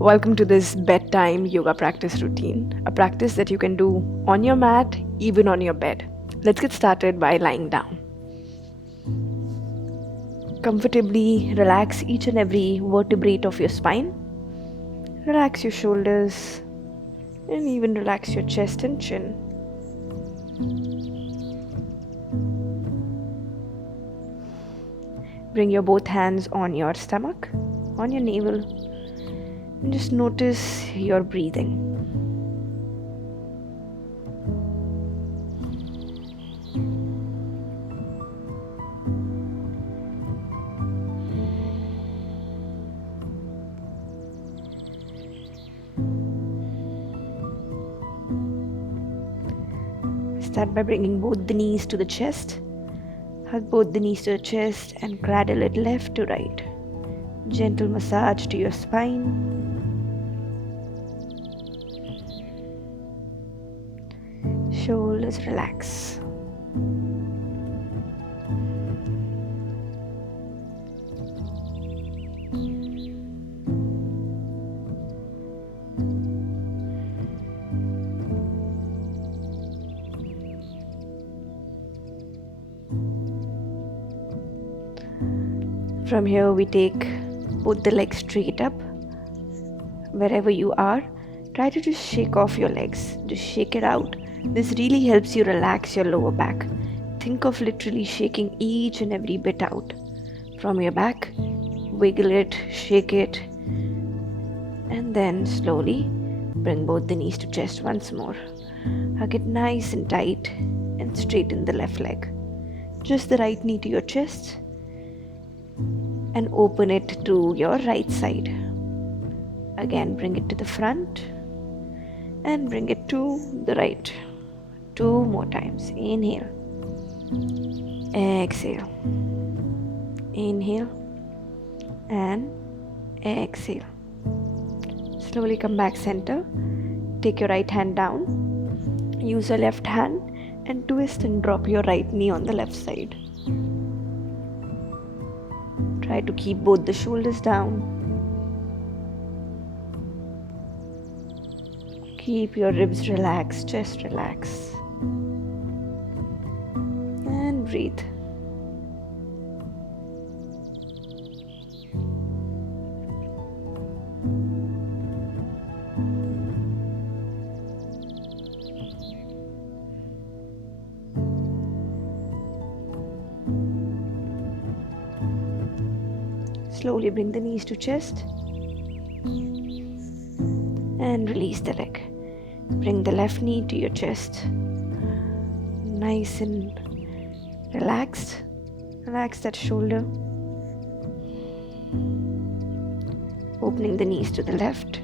Welcome to this bedtime yoga practice routine, a practice that you can do on your mat, even on your bed. Let's get started by lying down. Comfortably relax each and every vertebrae of your spine. Relax your shoulders and even relax your chest and chin. Bring your both hands on your stomach, on your navel, and just notice your breathing. Start by bringing both the knees to the chest. Hug both the knees to the chest and cradle it left to right. Gentle massage to your spine. Shoulders relax. From here we take both the legs straight up. Wherever you are, try to just shake off your legs. Just shake it out. This really helps you relax your lower back. Think of literally shaking each and every bit out from your back. Wiggle it, shake it, and then slowly bring both the knees to chest once more. Hug it nice and tight and straighten the left leg. Just the right knee to your chest and open it to your right side. Again, bring it to the front and bring it to the right. 2 more times. Inhale. Exhale. Inhale and exhale. Slowly come back center. Take your right hand down. Use your left hand and twist and drop your right knee on the left side. Try to keep both the shoulders down. Keep your ribs relaxed, chest relaxed. And breathe. Slowly bring the knees to chest and release the leg. Bring the left knee to your chest. Nice and relaxed. Relax that shoulder. Opening the knees to the left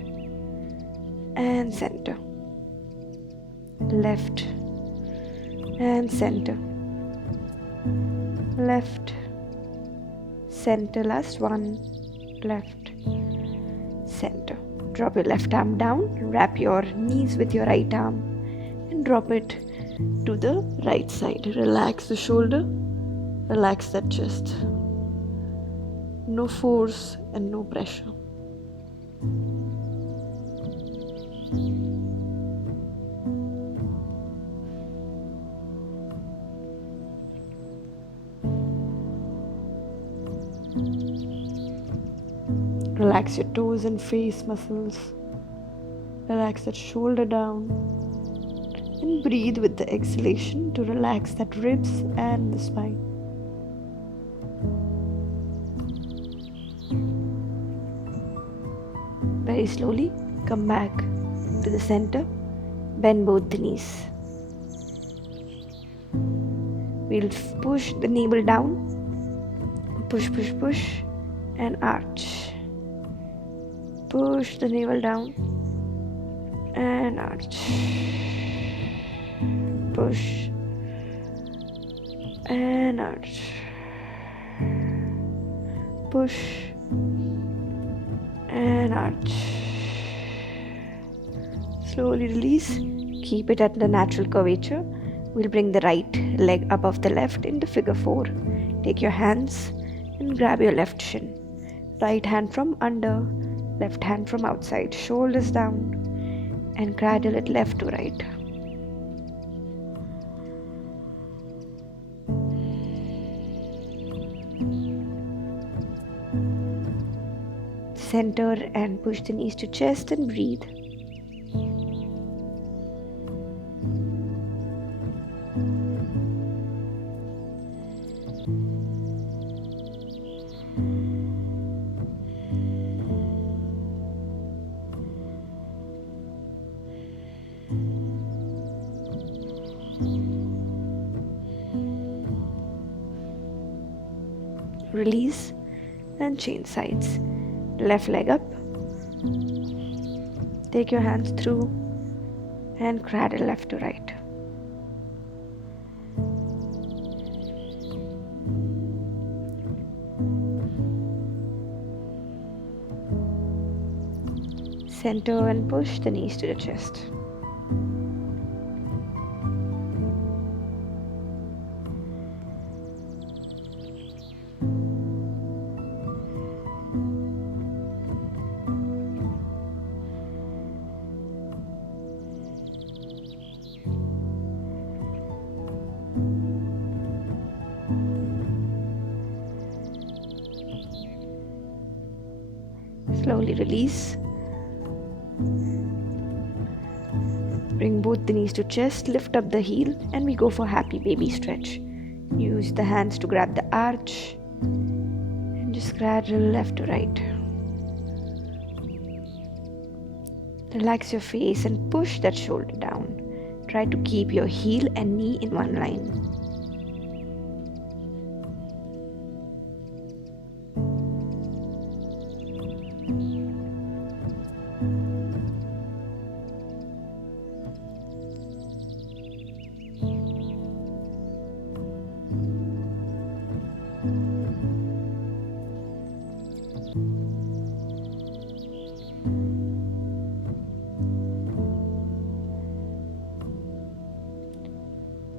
and center. Left and center. Left. Center, last one, left, center. Drop your left arm down, wrap your knees with your right arm and drop it to the right side. Relax the shoulder, relax that chest. No force and no pressure. Relax your toes and face muscles. Relax that shoulder down. And breathe with the exhalation to relax that ribs and the spine. Very slowly, come back to the center. Bend both the knees. We'll push the navel down. Push, push, push and arch. Push the navel down and arch. Push and arch. Push and arch. Slowly release. Keep it at the natural curvature. We'll bring the right leg above the left into figure 4. Take your hands and grab your left shin. Right hand from under Left hand from outside, shoulders down, and cradle it left to right. Center and push the knees to chest and breathe. Release and change sides. Left leg up. Take your hands through and cradle left to right. Center and push the knees to the chest. Slowly release. Bring both the knees to chest, lift up the heel, and we go for happy baby stretch. Use the hands to grab the arch and just cradle left to right. Relax your face and push that shoulder down. Try to keep your heel and knee in one line.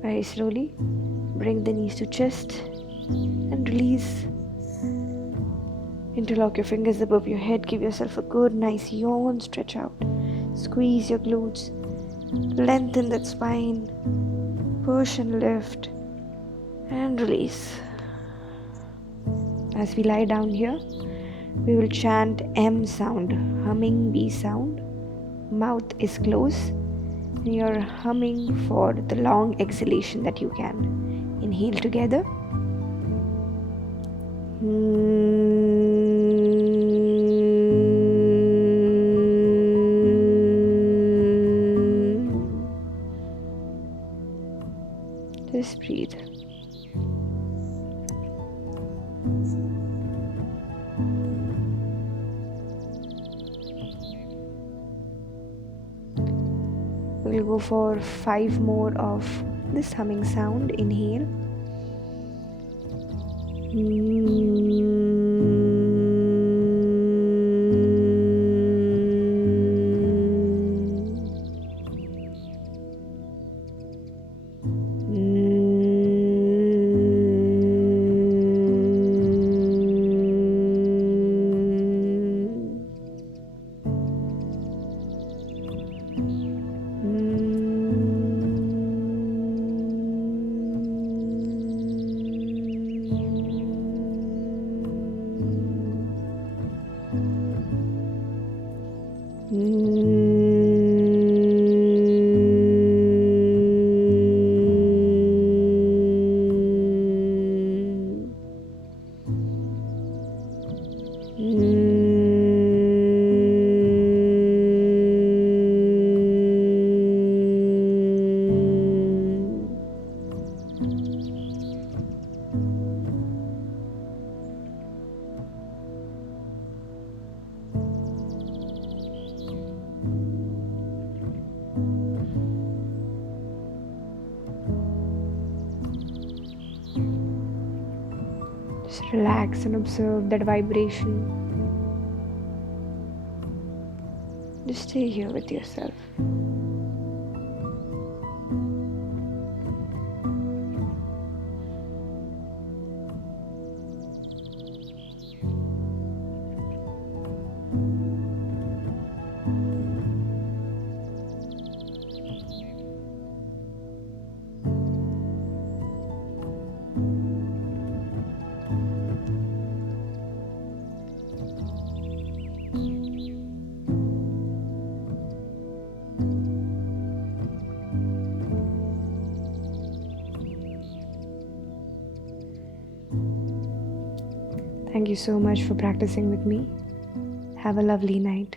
Very slowly, bring the knees to chest and release. Interlock your fingers above your head. Give yourself a good, nice yawn. Stretch out. Squeeze your glutes. Lengthen that spine. Push and lift. And release. As we lie down here, we will chant M sound, humming B sound. Mouth is closed. You're humming for the long exhalation that you can. Inhale together. Just breathe. We'll go for 5 more of this humming sound. Inhale. Just relax and observe that vibration. Just stay here with yourself. Thank you so much for practicing with me. Have a lovely night.